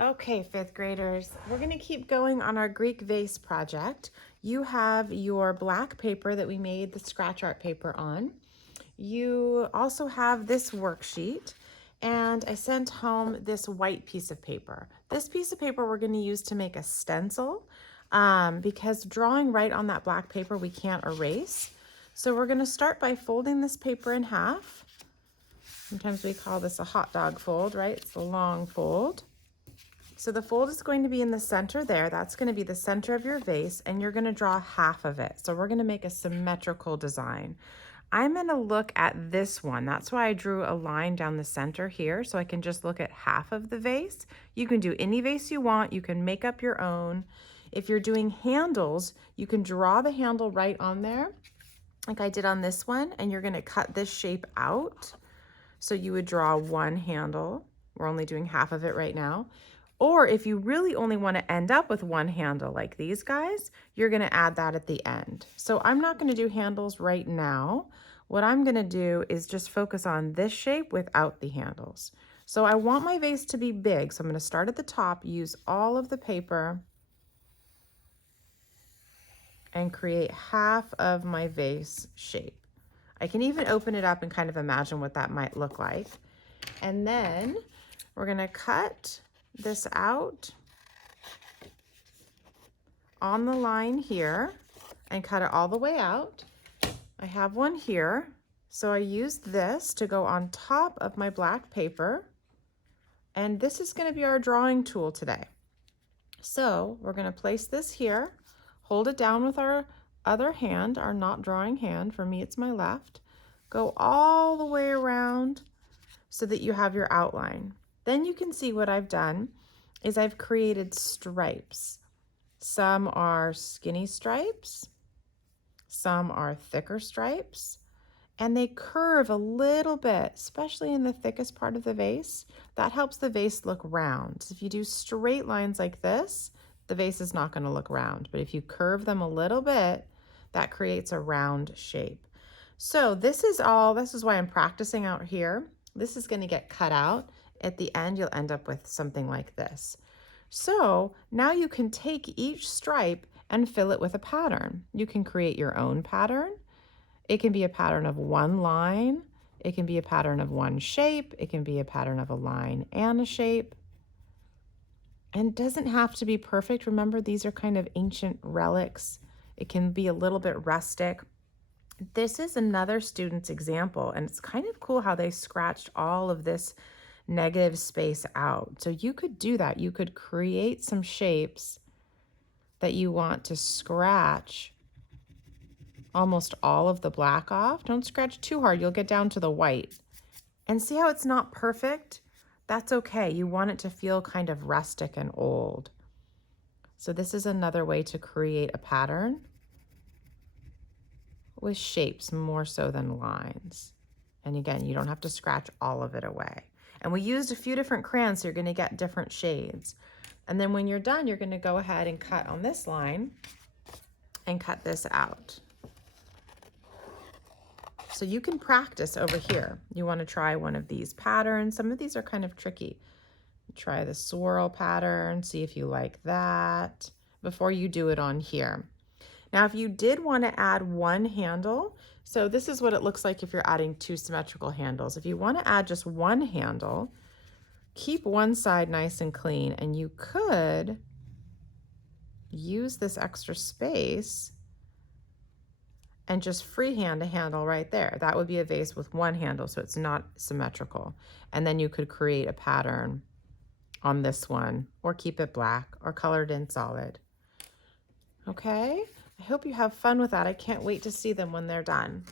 Okay, fifth graders, we're going to keep going on our Greek vase project. You have your black paper that we made the scratch art paper on. You also have this worksheet, and I sent home this white piece of paper. This piece of paper we're going to use to make a stencil because drawing right on that black paper we can't erase. So we're going to start by folding this paper in half. Sometimes we call this a hot dog fold, right? It's a long fold. So the fold is going to be in the center there. That's going to be the center of your vase, and you're going to draw half of it. So we're going to make a symmetrical design. I'm going to look at this one. That's why I drew a line down the center here, so I can just look at half of the vase. You can do any vase you want. You can make up your own. If you're doing handles, you can draw the handle right on there, like I did on this one, and you're going to cut this shape out. So you would draw one handle. We're only doing half of it right now. Or if you really only want to end up with one handle like these guys, you're going to add that at the end. So I'm not going to do handles right now. What I'm going to do is just focus on this shape without the handles. So I want my vase to be big. So I'm going to start at the top, use all of the paper, and create half of my vase shape. I can even open it up and kind of imagine what that might look like. And then we're going to cut this out on the line here and cut it all the way out. I have one here, so I used this to go on top of my black paper, and this is going to be our drawing tool today. So we're going to place this here, hold it down with our other hand, our not drawing hand. For me, it's my left. Go all the way around so that you have your outline. Then you can see what I've done is I've created stripes. Some are skinny stripes, some are thicker stripes, and they curve a little bit, especially in the thickest part of the vase. That helps the vase look round. So if you do straight lines like this, the vase is not going to look round, but if you curve them a little bit, that creates a round shape. So this is why I'm practicing out here. This is going to get cut out. At the end, you'll end up with something like this. So now you can take each stripe and fill it with a pattern. You can create your own pattern. It can be a pattern of one line. It can be a pattern of one shape. It can be a pattern of a line and a shape. And it doesn't have to be perfect. Remember, these are kind of ancient relics. It can be a little bit rustic. This is another student's example, and it's kind of cool how they scratched all of this negative space out. So you could do that. You could create some shapes that you want to scratch almost all of the black off. Don't scratch too hard. You'll get down to the white. And see how it's not perfect? That's okay. You want it to feel kind of rustic and old. So this is another way to create a pattern with shapes more so than lines. And again, you don't have to scratch all of it away. And we used a few different crayons, so you're going to get different shades. And then when you're done, you're going to go ahead and cut on this line and cut this out. So you can practice over here. You want to try one of these patterns. Some of these are kind of tricky. Try the swirl pattern, see if you like that before you do it on here. Now, if you did want to add one handle, so this is what it looks like if you're adding two symmetrical handles. If you want to add just one handle, keep one side nice and clean, and you could use this extra space and just freehand a handle right there. That would be a vase with one handle, so it's not symmetrical. And then you could create a pattern on this one, or keep it black, or colored in solid. Okay? I hope you have fun with that. I can't wait to see them when they're done.